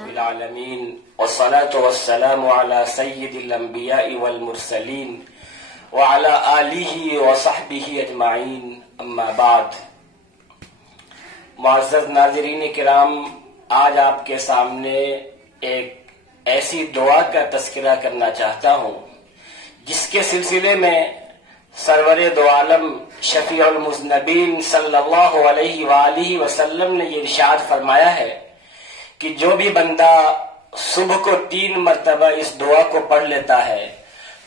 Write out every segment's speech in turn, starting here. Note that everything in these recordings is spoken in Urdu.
العالمین والصلاة والسلام على سید الانبیاء والمرسلین وعلى آلہ وصحبہ اجمعین، اما بعد۔ معزز ناظرین کرام، آج آپ کے سامنے ایک ایسی دعا کا تذکرہ کرنا چاہتا ہوں جس کے سلسلے میں سرور دو عالم شفیع المذنبین صلی اللہ علیہ وآلہ وسلم نے یہ ارشاد فرمایا ہے کہ جو بھی بندہ صبح کو 3 مرتبہ اس دعا کو پڑھ لیتا ہے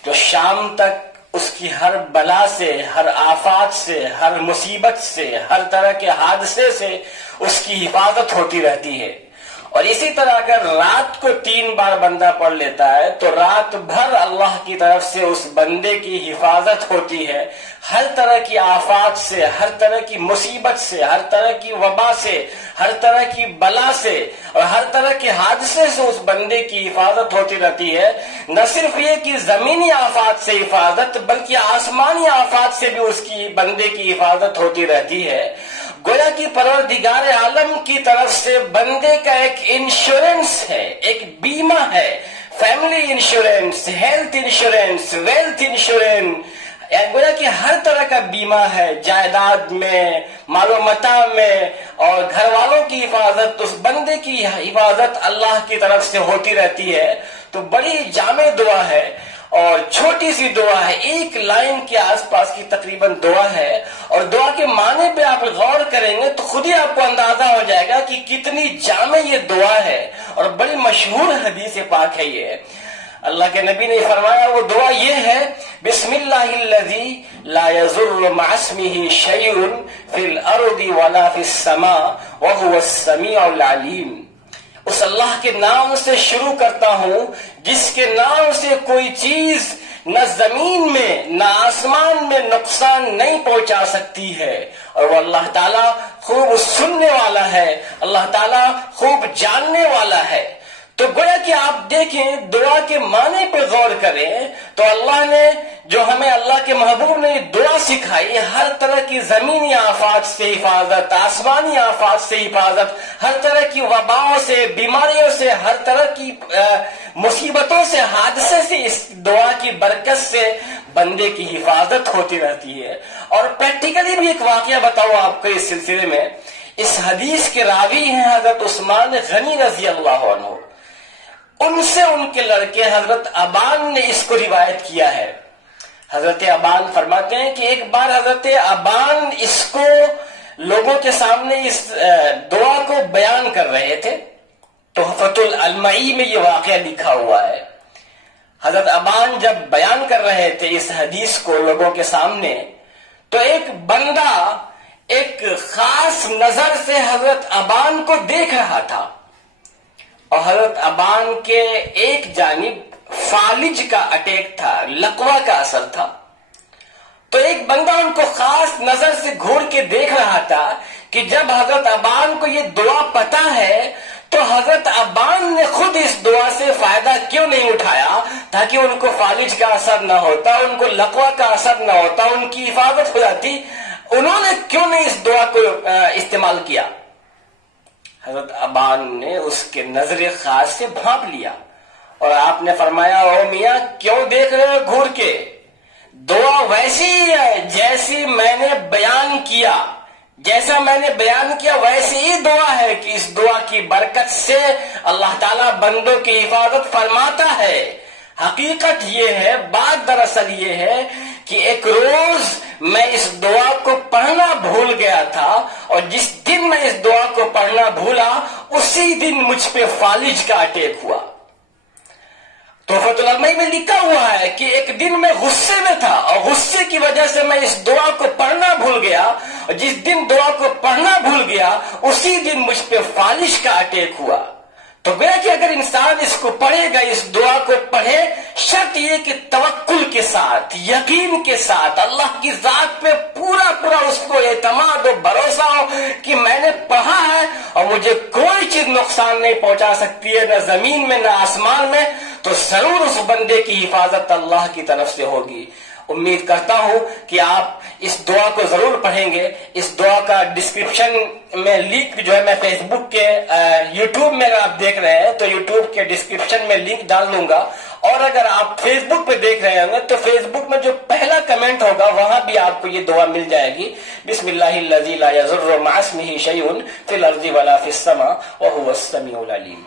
تو شام تک اس کی ہر بلا سے، ہر آفات سے، ہر مصیبت سے، ہر طرح کے حادثے سے اس کی حفاظت ہوتی رہتی ہے۔ اور اسی طرح اگر رات کو 3 بار بندہ پڑھ لیتا ہے تو رات بھر اللہ کی طرف سے اس بندے کی حفاظت ہوتی ہے، ہر طرح کی آفات سے، ہر طرح کی مصیبت سے، ہر طرح کی وبا سے، ہر طرح کی بلا سے اور ہر طرح کے حادثے سے اس بندے کی حفاظت ہوتی رہتی ہے۔ نہ صرف یہ کہ زمینی آفات سے حفاظت بلکہ آسمانی آفات سے بھی اس کی بندے کی حفاظت ہوتی رہتی ہے۔ گویا کہ پروردگار عالم کی طرف سے بندے کا ایک انشورنس ہے، ایک بیمہ ہے، family insurance, health insurance, wealth insurance, گویا کہ ہر طرح کا بیمہ ہے، جائیداد میں، مال و متاع میں، اور گھر والوں کی حفاظت، اس بندے کی حفاظت اللہ کی طرف سے ہوتی رہتی ہے۔ تو بڑی جامع دعا ہے اور چھوٹی سی دعا ہے، 1 لائن کے آس پاس کی تقریباً دعا ہے، اور دعا کے معنی پہ آپ غور کریں گے تو خود ہی آپ کو اندازہ ہو جائے گا کہ کتنی جامع یہ دعا ہے اور بڑی مشہور حدیث پاک ہے یہ۔ اللہ کے نبی نے فرمایا وہ دعا یہ ہے، بسم اللہ الذی لا یضر مع اسمہ شیء فی الارض ولا فی السماء وهو السمیع العلیم۔ اس اللہ کے نام سے شروع کرتا ہوں جس کے نام سے کوئی چیز نہ زمین میں نہ آسمان میں نقصان نہیں پہنچا سکتی ہے، اور وہ اللہ تعالیٰ خوب سننے والا ہے، اللہ تعالیٰ خوب جاننے والا ہے۔ تو گویا کہ آپ دیکھیں، دعا کے معنی پہ غور کریں تو اللہ نے جو ہمیں، اللہ کے محبوب نے دعا سکھائی، ہر طرح کی زمینی آفات سے حفاظت، آسمانی آفات سے حفاظت، ہر طرح کی وباؤں سے، بیماریوں سے، ہر طرح کی مصیبتوں سے، حادثے سے، اس دعا کی برکت سے بندے کی حفاظت ہوتی رہتی ہے۔ اور پریکٹیکلی بھی ایک واقعہ بتاؤں آپ کو اس سلسلے میں۔ اس حدیث کے راوی ہیں حضرت عثمان غنی رضی اللہ عنہ، ان سے ان کے لڑکے حضرت ابان نے اس کو روایت کیا ہے۔ حضرت ابان فرماتے ہیں کہ ایک بار حضرت ابان اس کو لوگوں کے سامنے اس دعا کو بیان کر رہے تھے، تحفۃ العلمعی میں یہ واقعہ لکھا ہوا ہے۔ حضرت ابان جب بیان کر رہے تھے اس حدیث کو لوگوں کے سامنے تو ایک بندہ ایک خاص نظر سے حضرت ابان کو دیکھ رہا تھا، اور حضرت ابان کے ایک جانب فالج کا اٹیک تھا، لقوہ کا اثر تھا۔ تو ایک بندہ ان کو خاص نظر سے گھور کے دیکھ رہا تھا کہ جب حضرت ابان کو یہ دعا پتہ ہے تو حضرت ابان نے خود اس دعا سے فائدہ کیوں نہیں اٹھایا تاکہ ان کو فالج کا اثر نہ ہوتا، ان کو لقوہ کا اثر نہ ہوتا، ان کی حفاظت ہو جاتی۔ انہوں نے کیوں نہیں اس دعا کو استعمال کیا؟ حضرت ابان نے اس کے نظر خاص سے بھانپ لیا اور آپ نے فرمایا، او میاں کیوں دیکھ رہے ہو گھور کے؟ دعا ویسی ہی ہے جیسی میں نے بیان کیا، جیسا میں نے بیان کیا ویسی ہی دعا ہے کہ اس دعا کی برکت سے اللہ تعالیٰ بندوں کی حفاظت فرماتا ہے۔ حقیقت یہ ہے، بات دراصل یہ ہے کہ ایک روز میں اس دعا کو پڑھنا بھول گیا تھا، اور جس دن میں اس دعا کو پڑھنا بھولا اسی دن مجھ پہ فالج کا اٹیک ہوا۔ تحفۃ العلمعی میں لکھا ہوا ہے کہ ایک دن میں غصے میں تھا اور غصے کی وجہ سے میں اس دعا کو پڑھنا بھول گیا، اور جس دن دعا کو پڑھنا بھول گیا اسی دن مجھ پہ فالج کا اٹیک ہوا۔ تو گویا کہ اگر انسان اس کو پڑھے گا، اس دعا کو پڑھے، شرط یہ کہ توکل کے ساتھ، یقین کے ساتھ، اللہ کی ذات پہ پورا اس کو اعتماد و بھروسہ ہو کہ میں نے پڑھا ہے اور مجھے کوئی چیز نقصان نہیں پہنچا سکتی ہے، نہ زمین میں نہ آسمان میں، تو ضرور اس بندے کی حفاظت اللہ کی طرف سے ہوگی۔ امید کرتا ہوں کہ آپ اس دعا کو ضرور پڑھیں گے. اس دعا کا ڈسکرپشن میں لنک جو ہے میں فیس بک کے یوٹیوب میں اگر آپ دیکھ رہے ہیں تو یوٹیوب کے ڈسکرپشن میں لنک ڈال دوں گا, اور اگر آپ فیس بک پہ دیکھ رہے ہوں گے تو فیس بک میں جو پہلا کمنٹ ہوگا وہاں بھی آپ کو یہ دعا مل جائے گی. بسم اللہ الذی لا یضر مع اسمہ شیء فی الارض ولا فی السماء وهو السمیع العلیم.